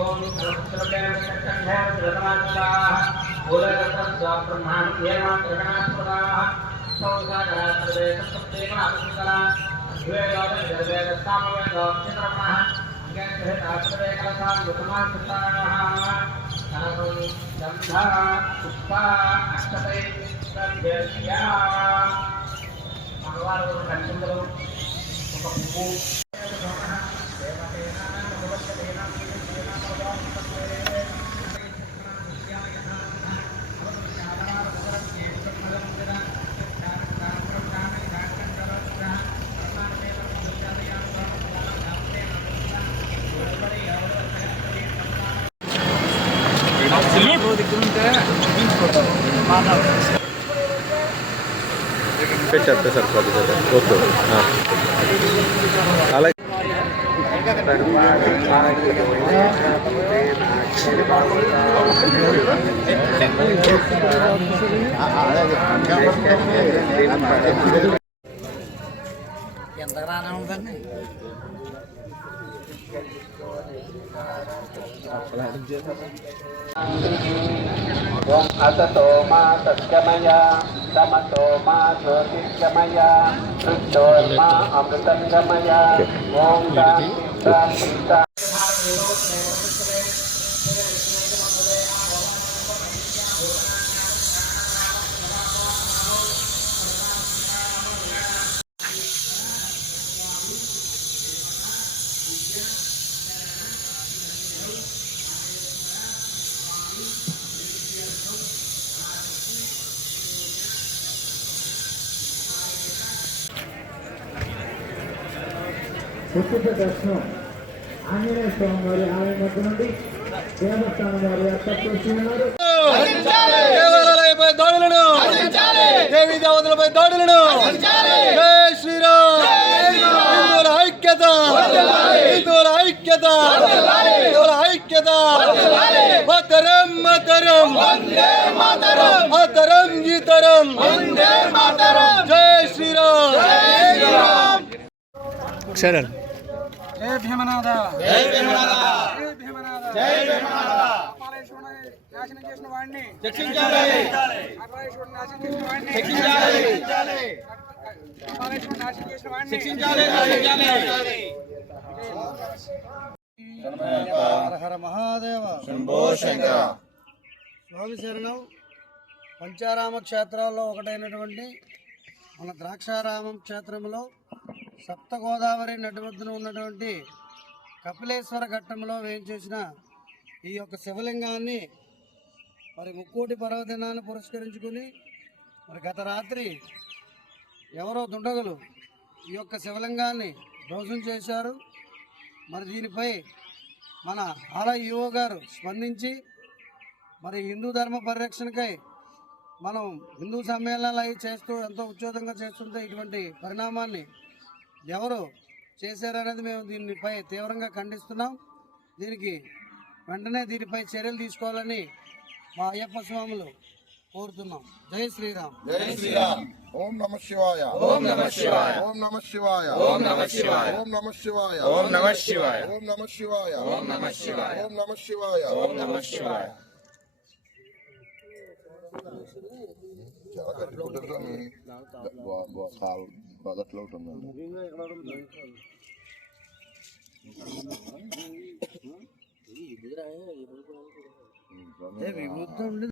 ओम పెట్టేస్తే సరిపోతుంది కదా. ఓకే అలాగే ఎంత రానే ఉందండి. ఓం అసతో మా సత్యమయ తమతో మా జ్యోతిర్గమయ మృత్యోర్మా అమృతంగమయ ఓం శాంతి శాంతి ప్రసిద్ధ దర్శనం ఆంజనేయ స్వామి వారి ఆలయం మధ్య నుండి దేవస్థానం వారి ఏర్పాటు చేసి ఉన్నారు. దేవాలయాలపై దాడులను, దేవీ దేవతలపై దాడులను, జై శ్రీరామ్. హిందువుల ఐక్యత, హిందువుల ఐక్యత, హిందువుల ఐక్యత. మతరం మతరం అతరం గీతరం. జై శ్రీరామ్. సరే జై భీమనాథ, జై భీమనాథ, జై భీమనాథ, జై భీమనాథ. నాశనం చేసిన వాడిని శిక్షించాలి, అపరాధేశ్వరుని నాశనం చేసిన వాడిని శిక్షించాలి, అపరాధేశ్వరుని నాశనం చేసిన వాడిని శిక్షించాలి. హర హర మహాదేవ శంభో శంకర. స్వామి శరణం. పంచారామ క్షేత్రాల్లో ఒకటైనటువంటి మన ద్రాక్షారామం క్షేత్రంలో సప్త గోదావరి నడిమధ్యన ఉన్నటువంటి కపిలేశ్వర ఘట్టంలో వేయించేసిన ఈ యొక్క శివలింగాన్ని మరి ముక్కోటి పర్వదినాన్ని పురస్కరించుకుని మరి గత రాత్రి ఎవరో దుండగులు ఈ యొక్క శివలింగాన్ని ధ్వంసం చేశారు. మరి దీనిపై మన ఆలయ ఈవో గారు స్పందించి మరి హిందూ ధర్మ పరిరక్షణకై మనం హిందూ సమ్మేళనాలు అవి చేస్తూ ఎంతో ఉద్యోగంగా చేస్తుంటే ఇటువంటి పరిణామాన్ని ఎవరు చేశారనేది మేము దీనిపై తీవ్రంగా ఖండిస్తున్నాం. దీనికి వెంటనే దీనిపై చర్యలు తీసుకోవాలని మా అయ్యప్ప స్వాములు కోరుతున్నాం. జై శ్రీరామ్. జై శ్రీరామ్. ఓం నమః శివాయ, ఓం నమః శివాయ, ఓం నమః శివాయ, ఓం నమః శివాయ, ఓం నమః శివాయ, ఓం నమః శివాయ, ఓం నమః శివాయ, ఓం నమః శివాయ, ఓం నమః శివాయ, ఓం నమః శివాయ. చాలా కట్టుకుంటారు గోదట్లో ఉంటుందండి. విభూతం